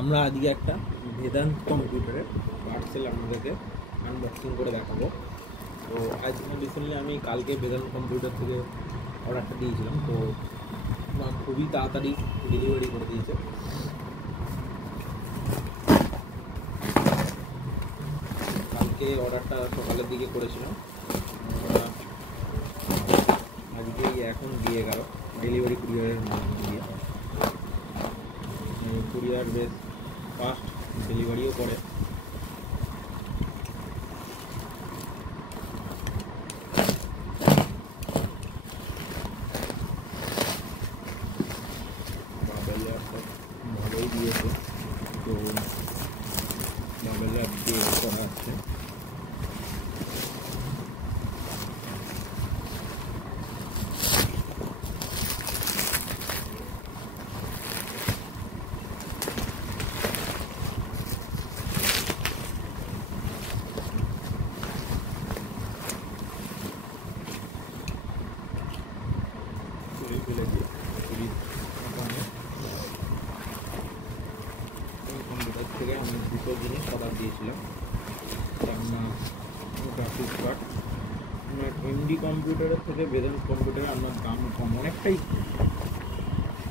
আমরা আজকে একটা বেদান্ত কম্পিউটারের পার্সেল আপনাদেরকে আনবক্সিং করে দেখাবো। তো আজকে রিসেন্টলি আমি কালকে বেদান্ত কম্পিউটার থেকে অর্ডারটা দিয়েছিলাম, তো খুবই তাড়াতাড়ি ডেলিভারি করে দিয়েছে। কালকে অর্ডারটা সকালের দিকে করেছিলাম, আজকেই এখন দিয়ে গেল ডেলিভারি কুরিয়ারের মাধ্যমে দিয়ে। কুরিয়ার বেশ ফাস্ট ডেলিভারিও করে। ভালোই দিয়েছে, তো মোবাইলে আজকে করা আছে। কম্পিউটার থেকে আমি দুটো জিনিস অর্ডার দিয়েছিলাম। গ্রাফিক্স কার্ড আমার এমডি কম্পিউটারের থেকে বেদান্ত কম্পিউটারে আমার দাম কম, অনেকটাই।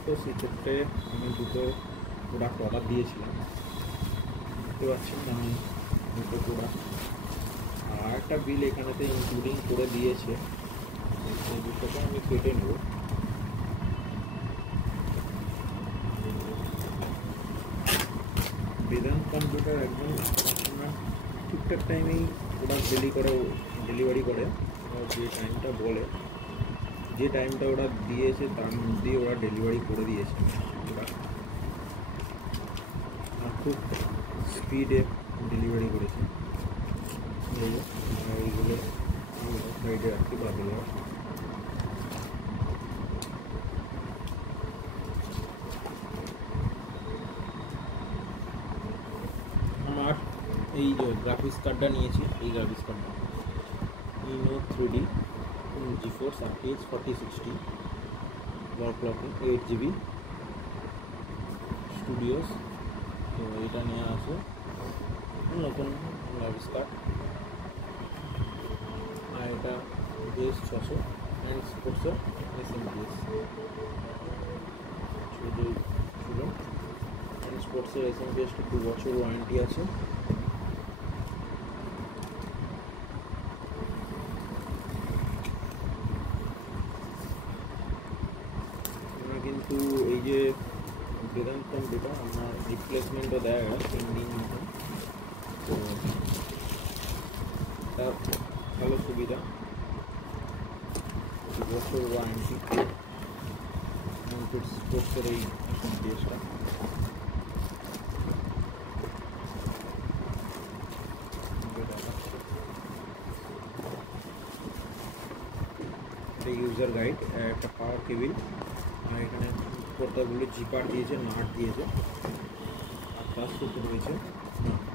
তো সেক্ষেত্রে আমি দুটো প্রোডাক্ট অর্ডার দিয়েছিলাম, বুঝতে পারছেন আমি দুটো প্রোডাক্ট আর একটা বিল এখানেতে ইনক্লুডিং করে দিয়েছে, সেই দুটোকে আমি কেটে নেব। বেদান্ত কম্পিউটার একদম ঠিকঠাক টাইমেই প্রোডাক্ট ডেলিভারি করে। যে টাইমটা বলে, যে টাইমটা ওরা দিয়েছে তার মধ্যেই ওরা ডেলিভারি করে দিয়েছে প্রোডাক্ট, আর খুব স্পিডে ডেলিভারি করেছে। এইগুলো সাইডে রাখতে পারবে। আমার এই যে গ্রাফিক্স কার্ডটা নিয়েছি, এই গ্রাফিক্স কার্ডটা ইনো 3D GeForce RTX 4060 clocking 8GB studios. তো এটা নিয়ে আসে নতুন গ্রাফিক্স কার্ড, আর এটা বেস 600 অ্যান্ড স্পোর্টসের SMPS ছিল। স্পোর্টসের SMPS 2 বছর ওয়ারেন্টি আছে। কিন্তু এই যে বেদান্ত কম্পিউটার আমার রিপ্লেসমেন্টও দেয় 3 দিন মতন, তো তার ভালো সুবিধা। 2 বছর ওয়ারেন্টি স্পোর্টসের এই SMPSটা। ইউজার গাইড, একটা পাওয়ার কেবিল, আর এখানে পর্দাগুলো জিপার দিয়েছে, নাট দিয়েছে, আর তার সাথে রয়েছে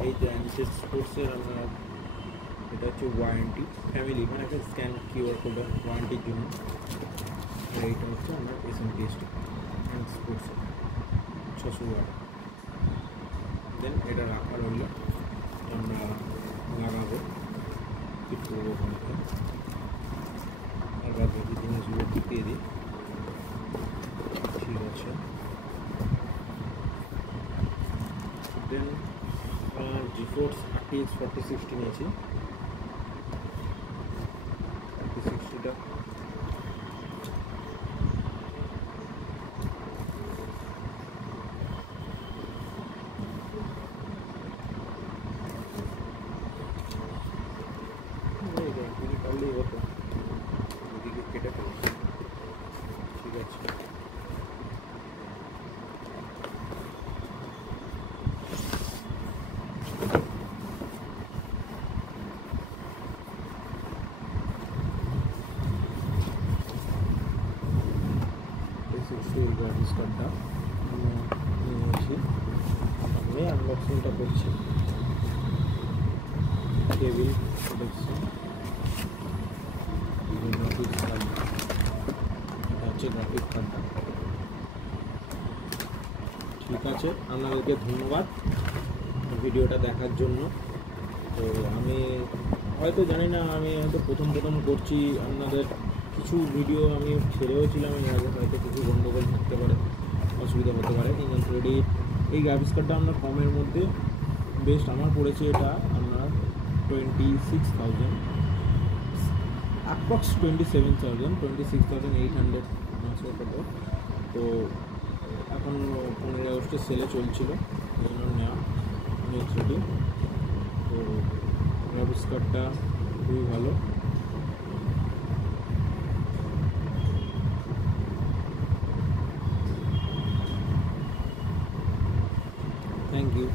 এই যে নিচে স্পোর্টসের আমরা এটা হচ্ছে ওয়ারেন্টি ফ্যামিলি, মানে একটা স্ক্যান কিউআর কোড ওয়ারেন্টির জন্য। আর এইটা হচ্ছে আমার SMPSটা অ্যান্ড স্পোর্টসের 600 ওয়াট। দেন এটা রাখা রইল, আমরা লাগাবো ফিট করবো ওখানে। আর বাদ বাকি জিনিসগুলো টিপিয়ে দিই, ঠিক আছে। দেন GeForce RTX 4060 নিয়েছি। 4060টা পারলেই হতো, ওদিকে কেটে ফেলছি, ঠিক আছে। গ্রাফিক্স কার্ডটা নিয়েছি, আমি আনবক্সিংটা করছি। কেবিল দেখছি, গ্রাফিক্স কার্ড, এটা হচ্ছে গ্রাফিক্স কার্ডটা, ঠিক আছে, আপনাদেরকে ধন্যবাদ ভিডিওটা দেখার জন্য। তো আমি হয়তো জানি না, আমি হয়তো প্রথম করছি, আপনাদের কিছু ভিডিও আমি ছেড়েও ছিলাম এর আগে, হয়তো কিছু গণ্ডগোল থাকতে পারে, অসুবিধা হতে পারে, কিন্তু এই গ্রাফিক্স কার্ডটা আপনার কমের মধ্যে বেস্ট আমার পড়েছে। এটা আপনার 26,000 অ্যাপ্রক্স 26,800 কত। তো এখন 15 আগস্টে সেলে চলছিল, এই জন্য নেওয়া নেক্সট। তো গ্রাফিক্স কার্ডটা খুবই ভালো। Thank you.